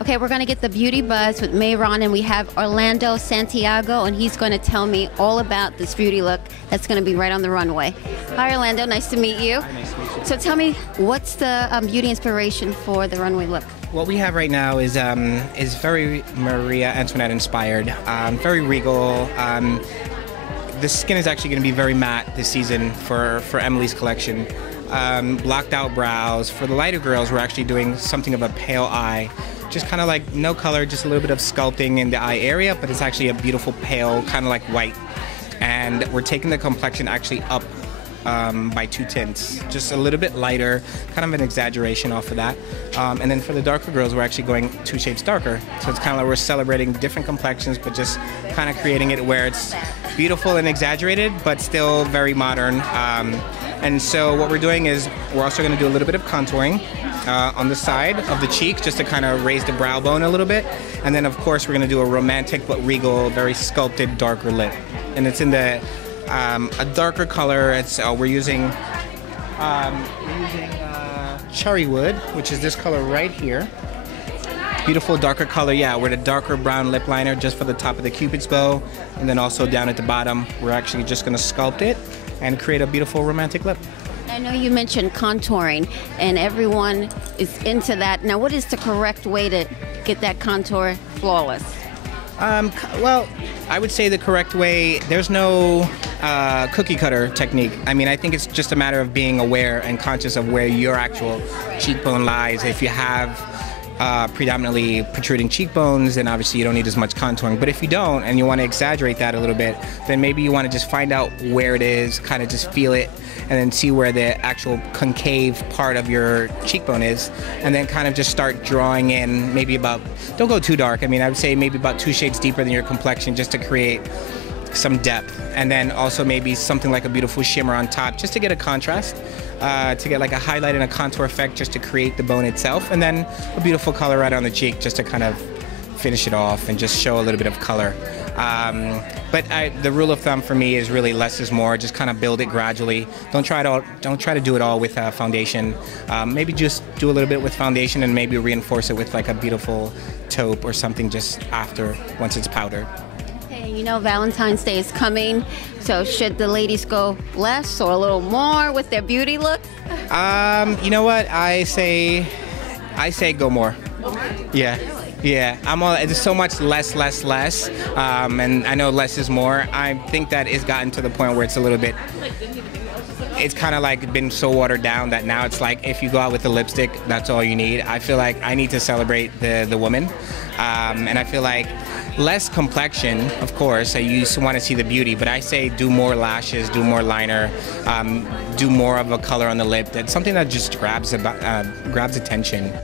Okay, we're gonna get the beauty buzz with MEHRON, and we have Orlando Santiago, and he's gonna tell me all about this beauty look that's gonna be right on the runway. Hi, Orlando, nice to meet you. Hi, nice to meet you. So tell me, what's the beauty inspiration for the runway look? What we have right now is very Maria Antoinette inspired, very regal. The skin is actually going to be very matte this season for Emily's collection. Blocked out brows. For the lighter girls, we're actually doing something of a pale eye. Just kind of like no color, just a little bit of sculpting in the eye area, but it's actually a beautiful pale, kind of like white. And we're taking the complexion actually up by 2 tints, just a little bit lighter, kind of an exaggeration off of that. And then for the darker girls, we're actually going 2 shades darker. So it's kind of like we're celebrating different complexions, but just kind of creating it where it's beautiful and exaggerated, but still very modern. And so what we're doing is we're also going to do a little bit of contouring on the side of the cheek, just to kind of raise the brow bone a little bit. And then of course we're going to do a romantic but regal, very sculpted darker lip. And it's in the a darker color. It's we're using cherry wood, which is this color right here. Beautiful darker color, yeah, with a darker brown lip liner just for the top of the Cupid's bow, and then also down at the bottom, we're actually just going to sculpt it and create a beautiful romantic lip. I know you mentioned contouring, and everyone is into that. Now, what is the correct way to get that contour flawless? Well, I would say the correct way, there's no cookie cutter technique. I mean, I think it's just a matter of being aware and conscious of where your actual cheekbone lies. If you have predominantly protruding cheekbones, then obviously you don't need as much contouring. But if you don't and you want to exaggerate that a little bit, then maybe you want to just find out where it is, kind of just feel it, and then see where the actual concave part of your cheekbone is, and then kind of just start drawing in maybe about, don't go too dark, I mean I would say maybe about 2 shades deeper than your complexion, just to create some depth, and then also maybe something like a beautiful shimmer on top just to get a contrast, to get like a highlight and a contour effect, just to create the bone itself, and then a beautiful color right on the cheek just to kind of finish it off and just show a little bit of color. But the rule of thumb for me is really less is more. Just kind of build it gradually. Don't try to do it all with foundation. Maybe just do a little bit with foundation and maybe reinforce it with like a beautiful taupe or something just after, once it's powdered. Okay, you know Valentine's Day is coming, so should the ladies go less or a little more with their beauty look? You know what? I say go more. Yeah. Yeah, there's so much less, and I know less is more. I think that it's gotten to the point where it's a little bit, it's kind of like been so watered down that now it's like if you go out with a lipstick, that's all you need. I feel like I need to celebrate the woman, and I feel like less complexion, of course. You want to see the beauty, but I say do more lashes, do more liner, do more of a color on the lip. That's something that just grabs attention.